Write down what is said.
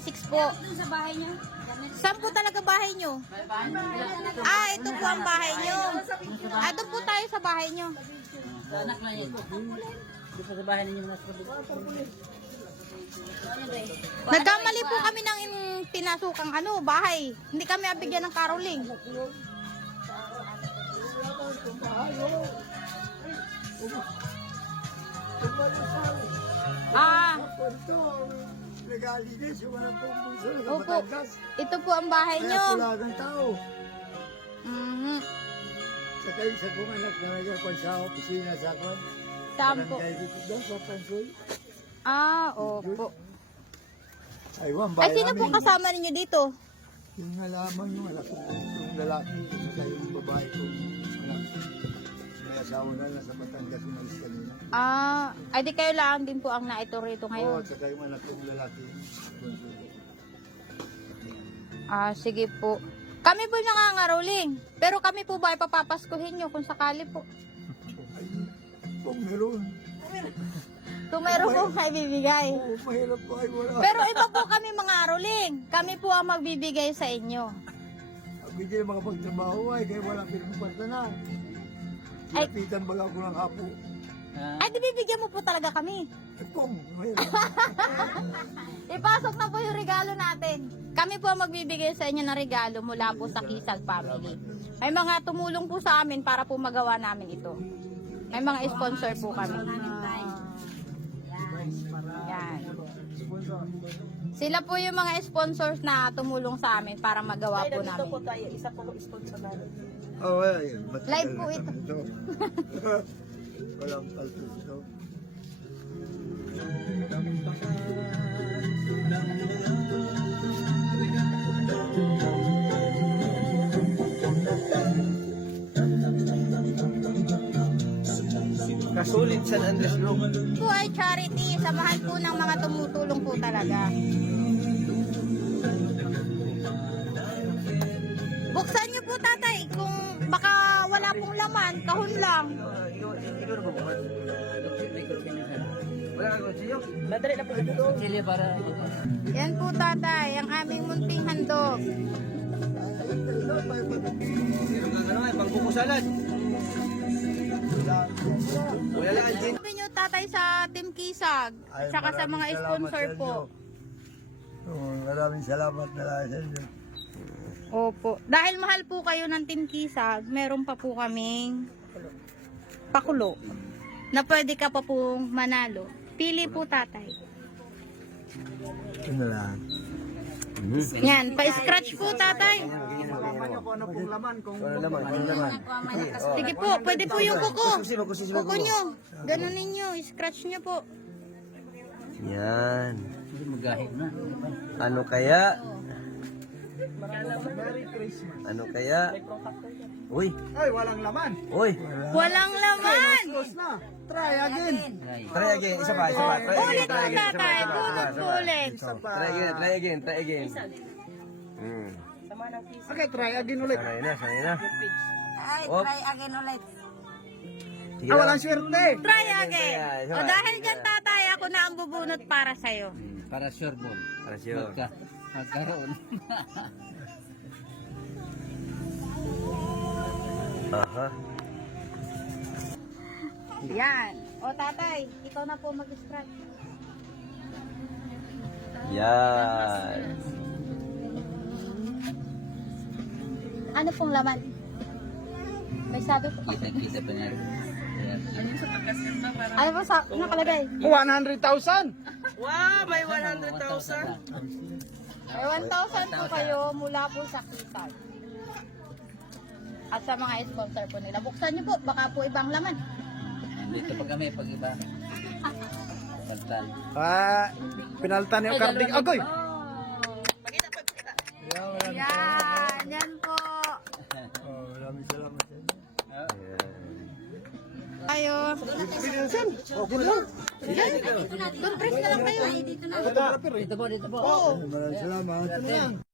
26 po. Sa bahay niya. Saan po talaga bahay nyo? Ito po ang bahay nyo. Doon po tayo sa bahay nyo. Sa anak na yun. Dito sa bahay ninyo mga sabi. Nagkamali po kami ng pinasukang bahay. Hindi kami abigyan ng caroling. Opo. Ito po ang bahay nyo. Kulagang tao. Sakay sa kumanak na nagkakuan sa opisina sa kwan. Saan po? Barangay dito doon sa Pansoy. Opo. Aywan, Ay, sino po kasama ninyo dito? Yung nalaman yung malaki. Yung lalaki, saka yung babae ko. May asawa na nasa Batangas yung alis kanina. Ay di kayo lang din po ang naito rito Oo, ngayon. at saka yung anak kong lalaki. Sige po. Kami po nangangaroling. Pero kami po ba ipapapaskuhin nyo kung sakali po? Ay, kung meron. Kung meron po kayo bibigay. Oo, mahirap po ay wala. Pero iba po kami mga aroling. Kami po ang magbibigay sa inyo. Ang hindi mga pagtrabaho ay kaya wala pinagpapalta na. Ay. Lapitan baga ko ng hapo. Ay, di bibigyan mo po talaga kami. Ay, kung mahirap. Ipasok na po yung regalo natin. Kami po ang magbibigay sa inyo ng regalo mula po sa Kisag Family. May mga tumulong po sa amin para po magawa namin ito. May mga sponsor po kami. Yan. Sila po yung mga sponsors na tumulong sa amin para magawa po namin. po tayo. Isa po sponsor namin. Oo, ay. Live po ito. Walang palto ito. Kasulit San Andres Group. Po ay charity. Samahan po ng mga tumutulong po talaga. Buksan niyo po tatay kung baka wala pong laman, kahon lang. Wala ka kutsilyo? Madali na po dito. Chile para Yan po tatay, ang aming munting handog. Ano ay pangkukusalan? Wala lang din. Sabi niyo tatay sa Team Kisag, at saka sa mga sponsor po. Maraming salamat na lang sa inyo. Opo. Dahil mahal po kayo ng Team Kisag, meron pa po kaming pakulo na pwede ka pa pong manalo. Pili po tatay. Ito na lang. Yan, pa-scratch po tatay. Ano pong laman? Ano laman? Sige po, pwede po yung kuko. Kuko nyo. Ganun ninyo, scratch nyo po. Yan. magahit na. Ano kaya? Ano kaya? Uy. Ay, walang laman. Uy. Walang laman. Close na. Try again. Try again. Isa pa. Ulit po tatay, ulit po ulit. Try again. Okay, try again ulit. Sanay na. Ay, Op. try again ulit. Sige Ah, lang. walang swerte. Try again. O dahil dyan tatay, ako na ang bubunot para sa'yo. Para sure ball. Para sure. Magkaroon. Aha. Yan. O tatay, ikaw na po mag-scratch. Yan. Ano pong laman? May sabi po. Kita pa niya. Ano po sa nakalagay? 100,000. Wow, may 100,000. May 1,000 po kayo mula po sa Kisag. At sa mga sponsor po nila. Buksan niyo po, baka po ibang laman. Dito pa kami pag iba. Saltan. Pinaltan yung carding agoy. Yan, yan po. Oh, maraming salamat sa inyo. Kayo. Doon press na lang kayo. Dito po. Oo. Maraming salamat.